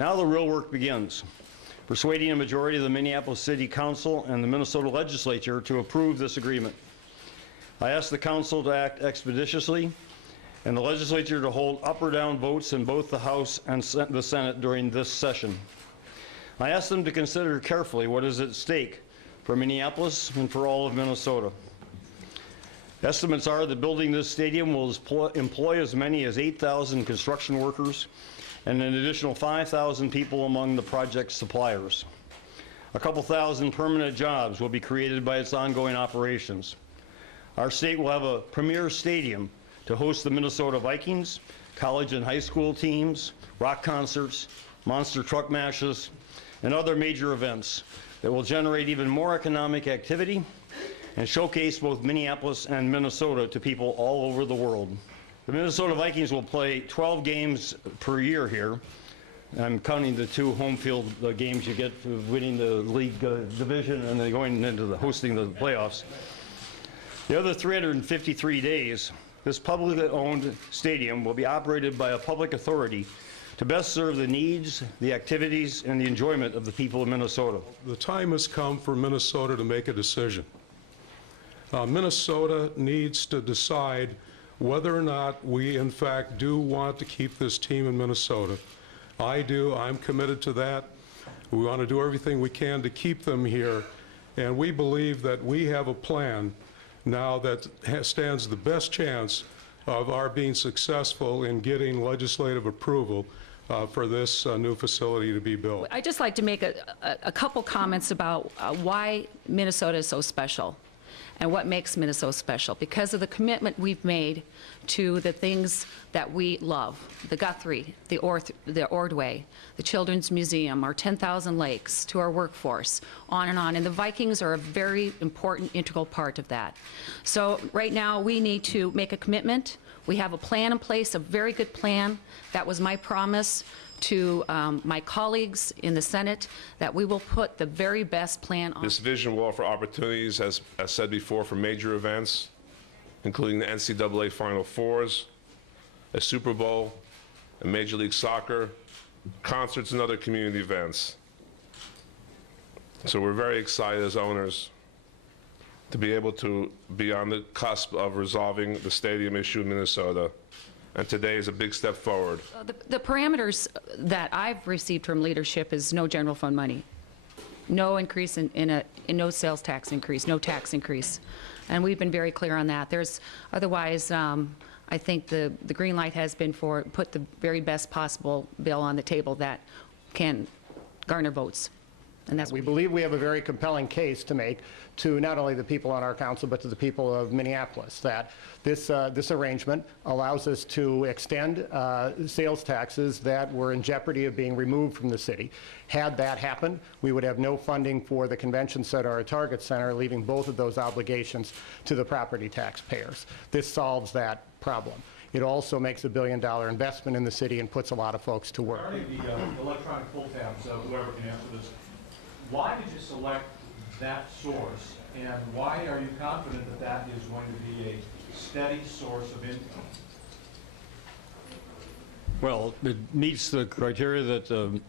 Now the real work begins, persuading a majority of the Minneapolis City Council and the Minnesota Legislature to approve this agreement. I ask the Council to act expeditiously and the Legislature to hold up or down votes in both the House and the Senate during this session. I ask them to consider carefully what is at stake for Minneapolis and for all of Minnesota. Estimates are that building this stadium will employ as many as 8,000 construction workers and an additional 5,000 people among the project suppliers. A couple thousand permanent jobs will be created by its ongoing operations. Our state will have a premier stadium to host the Minnesota Vikings, college and high school teams, rock concerts, monster truck matches, and other major events that will generate even more economic activity and showcase both Minneapolis and Minnesota to people all over the world. The Minnesota Vikings will play 12 games per year here. I'm counting the 2 home field games you get for winning the league division and then going into hosting the playoffs. The other 353 days, this publicly owned stadium will be operated by a public authority to best serve the needs, the activities, and the enjoyment of the people of Minnesota. The time has come for Minnesota to make a decision. Minnesota needs to decide whether or not we, in fact, do want to keep this team in Minnesota. I do. I'm committed to that. We want to do everything we can to keep them here, and we believe that we have a plan now that stands the best chance of our being successful in getting legislative approval for this new facility to be built. I'd just like to make a couple comments about why Minnesota is so special and what makes Minnesota special. Because of the commitment we've made to the things that we love, the Guthrie, the Ordway, the Children's Museum, our 10,000 lakes, to our workforce, on, and the Vikings are a very important, integral part of that. So right now we need to make a commitment. We have a plan in place, a very good plan. That was my promise to my colleagues in the Senate, that we will put the very best plan on. This vision will offer opportunities, as said before, for major events, including the NCAA Final Fours, a Super Bowl, a Major League Soccer, concerts, and other community events. So we're very excited as owners to be able to be on the cusp of resolving the stadium issue in Minnesota. And today is a big step forward. The parameters that I've received from leadership is no general fund money, no increase in no sales tax increase, no tax increase, and we've been very clear on that. There's otherwise, I think the green light has been for put the very best possible bill on the table that can garner votes. And that's we believe we have a very compelling case to make to not only the people on our council, but to the people of Minneapolis, that this arrangement allows us to extend sales taxes that were in jeopardy of being removed from the city. Had that happened, we would have no funding for the convention center or Target Center, leaving both of those obligations to the property taxpayers. This solves that problem. It also makes $1 billion investment in the city and puts a lot of folks to work. Regarding the electronic pull tabs, whoever can answer this, why did you select that source, and why are you confident that that is going to be a steady source of income? Well, it meets the criteria that the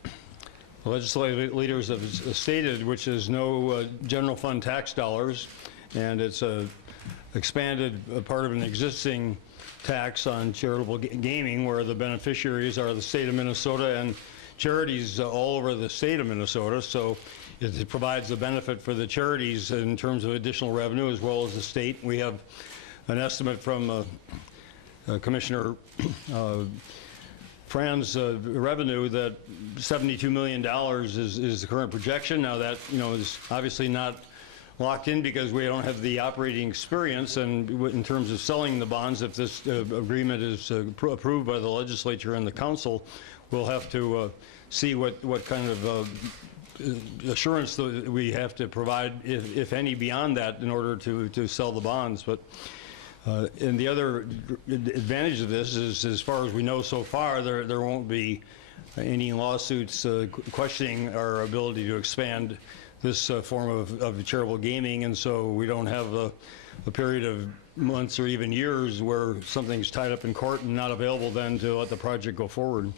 legislative leaders have stated, which is no general fund tax dollars, and it's a expanded part of an existing tax on charitable gaming, where the beneficiaries are the state of Minnesota and charities all over the state of Minnesota. So it provides a benefit for the charities in terms of additional revenue as well as the state. We have an estimate from Commissioner Fran's revenue that $72 million is the current projection. Now that is obviously not locked in because we don't have the operating experience, and in terms of selling the bonds, if this agreement is approved by the legislature and the council, we'll have to see what kind of assurance that we have to provide, if any, beyond that in order to sell the bonds. But and the other advantage of this is, as far as we know so far, there won't be any lawsuits questioning our ability to expand this form of charitable gaming, and so we don't have a period of months or even years where something's tied up in court and not available then to let the project go forward.